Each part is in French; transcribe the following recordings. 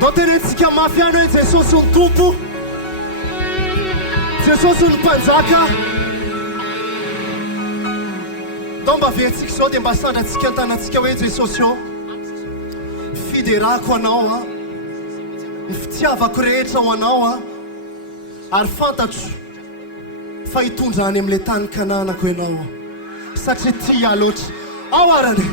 Do tenentsika mafiano hoe Jesosy ny tompo, Jesosy ny mpanjaka. Do mba verentsika zao dia mba sandratsika an-tanatsika hoe Jesosy io fiderako anao a, ny fitiavako rehetra ho anao a, ary fantatro fa hitondrany amin'ilay tany kananako ianao satria tia loatra ao arany.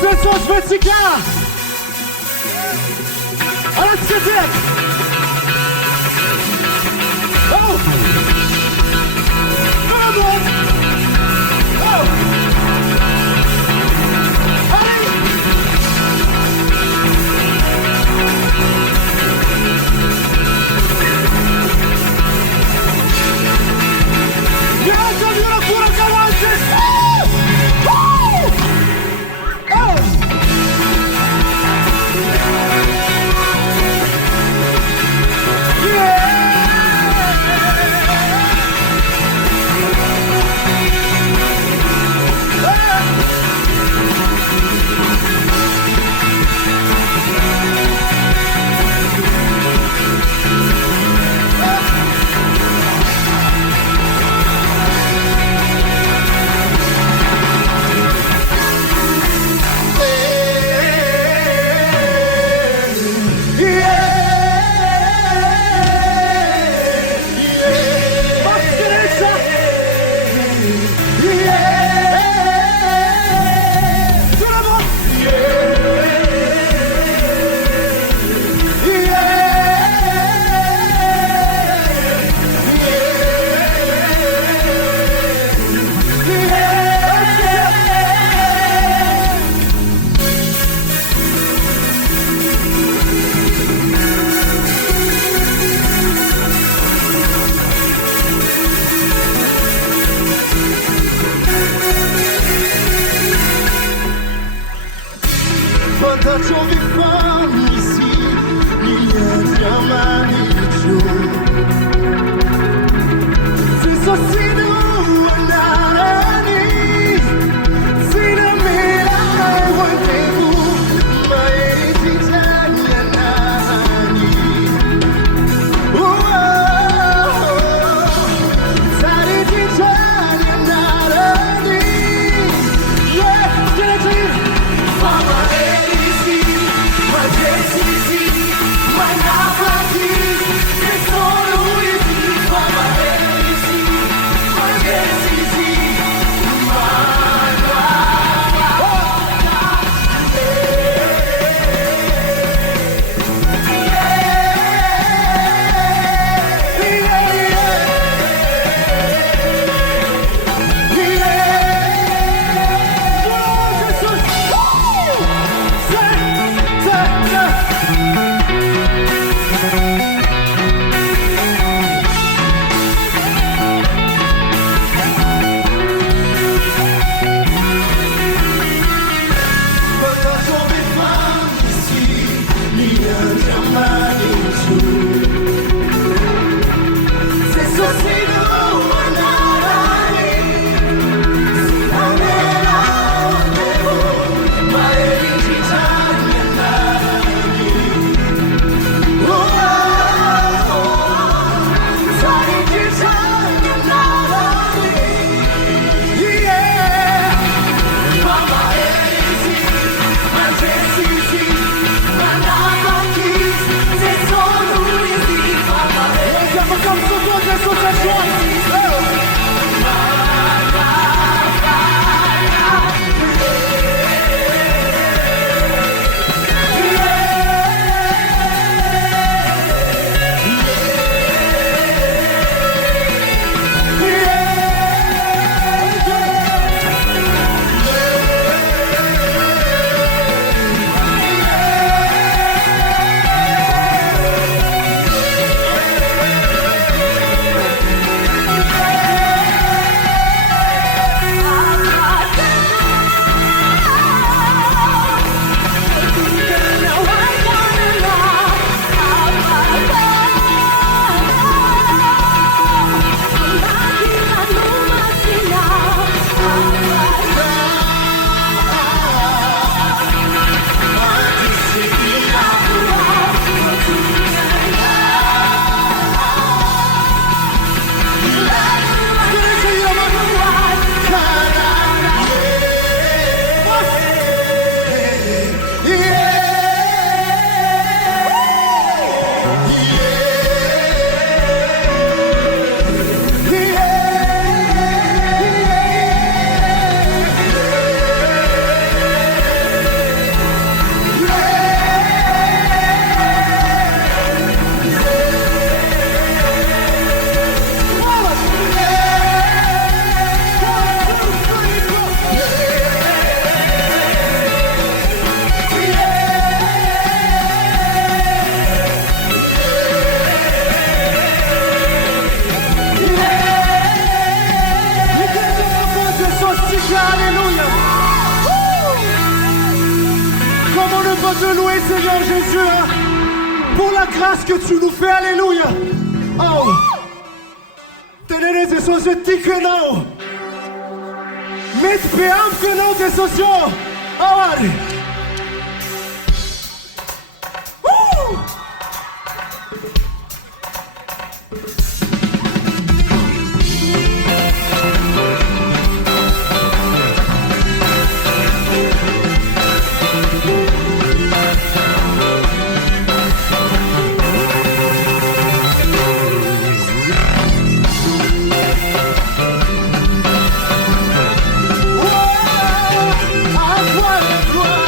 Jesús Mexica! Let's get it! Oh! Come on! Oh! Hey! Yes, I'm gonna put a go on this! Fantaccio viffanisi, gli chiamani giù. Si sostiene un'arani, si ne mira e vuoi che tu, ma eri ti tagli a nani. Sari ti tagli a nani. Yeah, get it. Mama, Elisi, ma Jessisi, ma Navati, che sono lui. Mama, Elisi, ma Jessisi, ma Comment ne pas te louer, Seigneur Jésus, hein, pour la grâce que tu nous fais, alléluia. Oh, tenere te sono que não, met peam que não te socio, awari. I wanna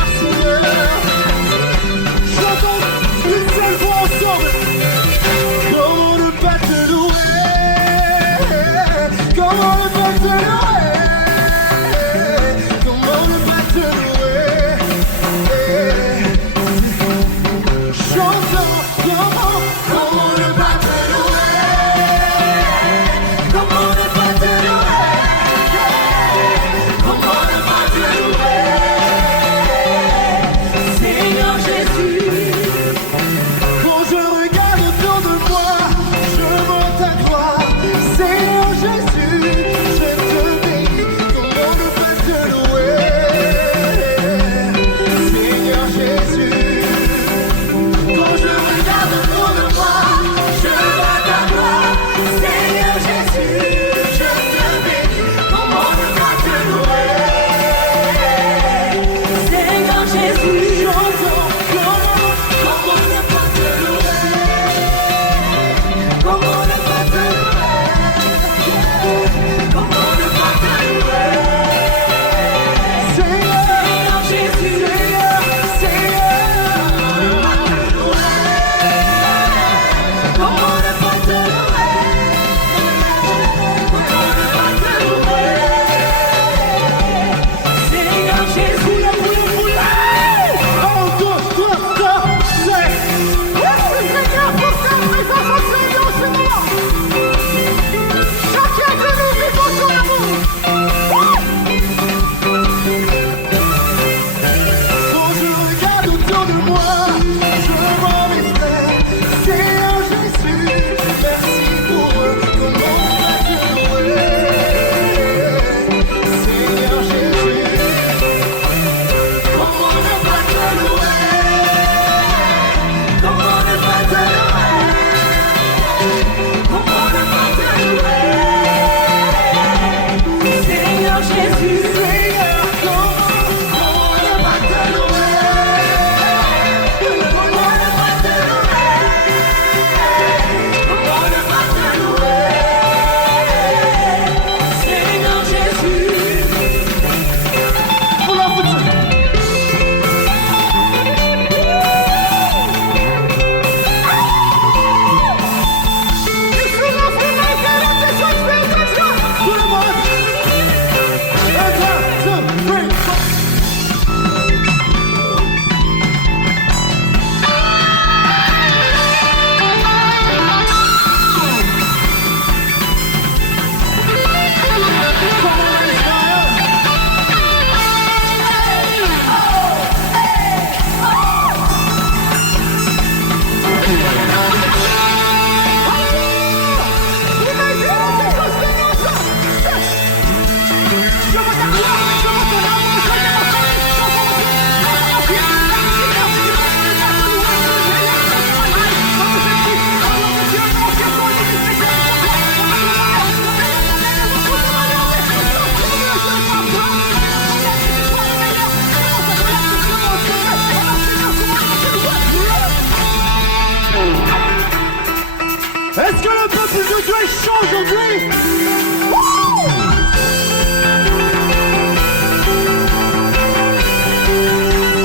Est-ce que le peuple de Dieu est chaud aujourd'hui?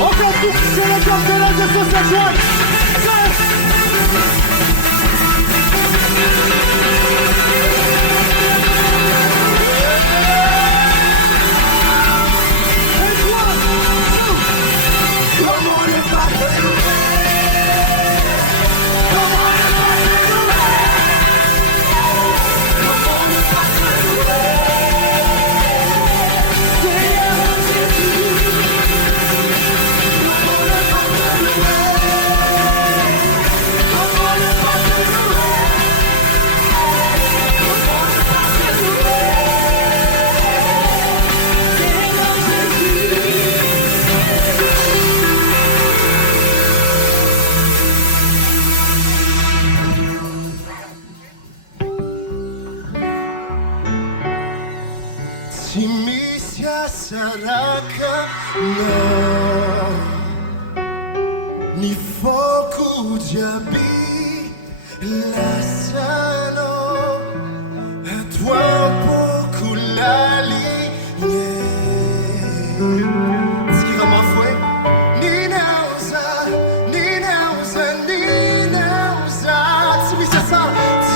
On fait tout célébrer de la de cette joie. Timisia saraka no ni foku jabi lasano toi pokulali Skirama fue Ninauza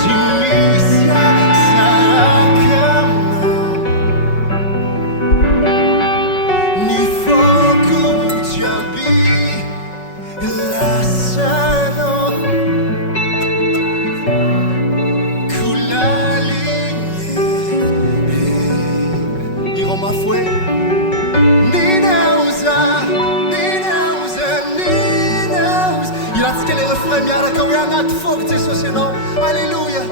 Timisia saraka no ni foku jabi lasano Iroma fue Ninauza Il a dit que les refrains bien la kawiyana tfok te soseno Alléluia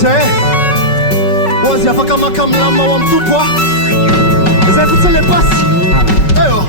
zay ho azy afaka maka milamao amin'ny tompo a zay fotsiny le pasy eo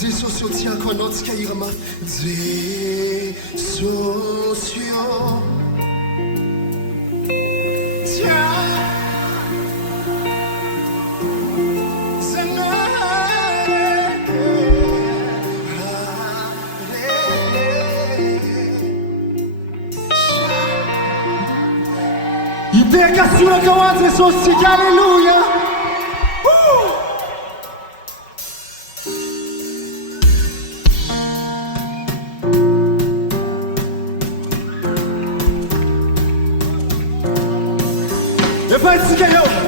Jesosio tiako anao tsika hira mafy Jesosio Iteka suraka ho azy Jesosy tsika alleluia Let's go!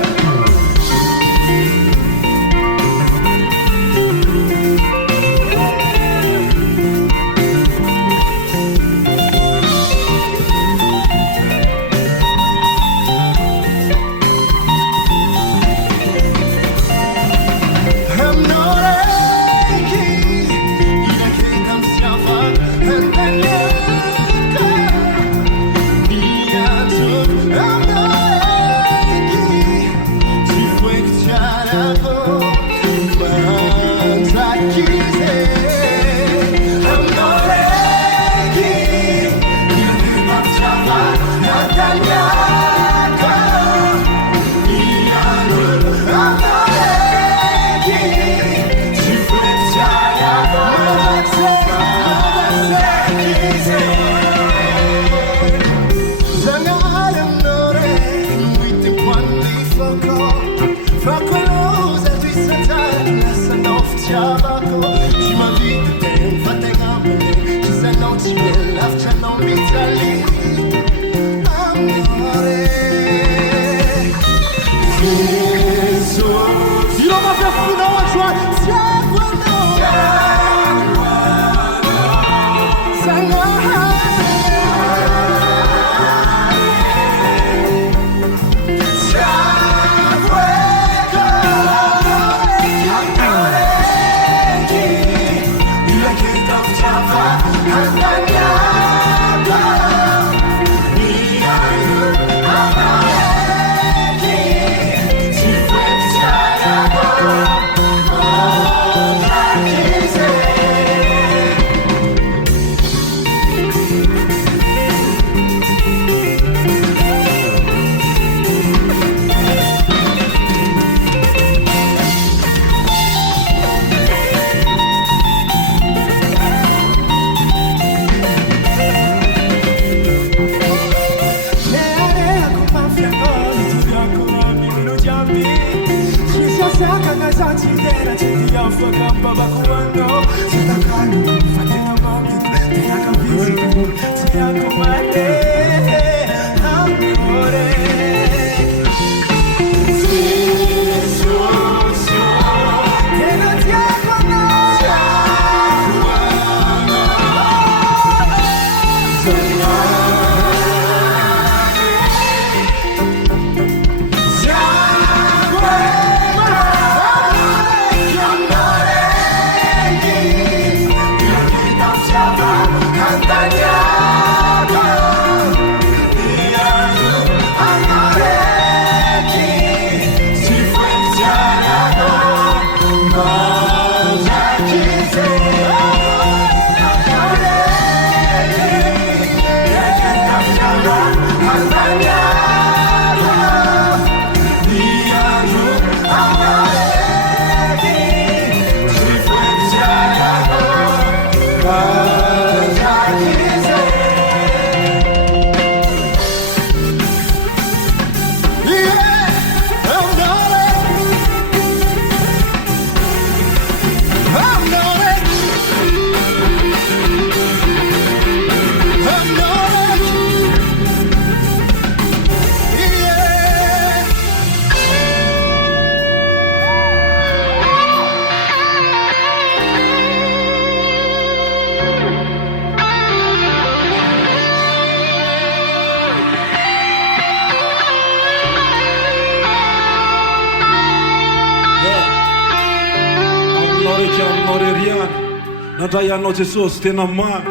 Nandray anao Jesosy tena mamy.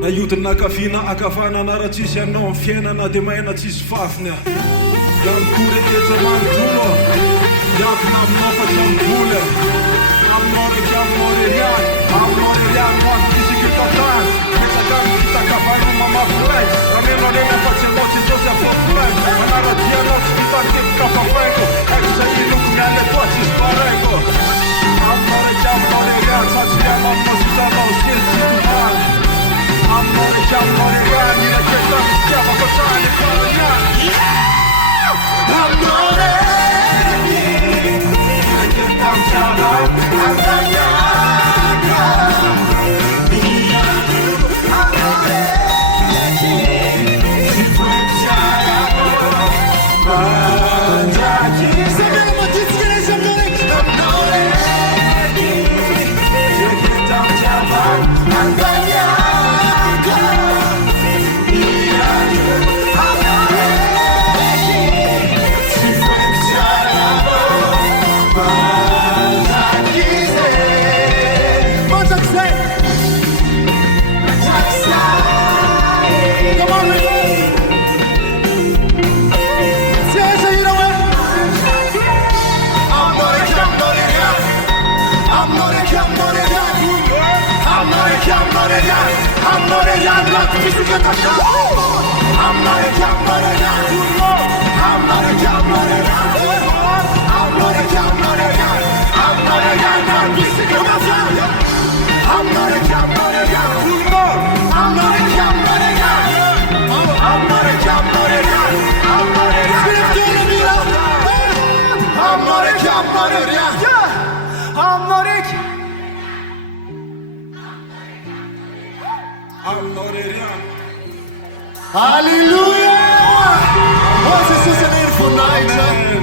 Nahotiny nakafina akafana na raha tsisy anao amin'ny fiainana dia mahena tsisy fafiny. Ihany koa rehetra manontolo hiampina aminao fa tsy amboly. Aminao rehetra aminao reriany, aminao reriany no any fisika tantany. Mesaka ny fitakavana mamafilay, ramenao lena fa tsy anao Jesosy afofilay. Manaradianao tsy vitantetika fafaiko, haiko zay iloko miala etoa tsisy baraiko. Aminao rehetra aminao reriany, satsilianao no sisanao sely tsy tomany. Aminao rehetra aminao reriany, iraketany fitiavako trany faraniany. Aminao reriany, iraketany fitiavako Halleluja! Åh, Jesus är ner på night.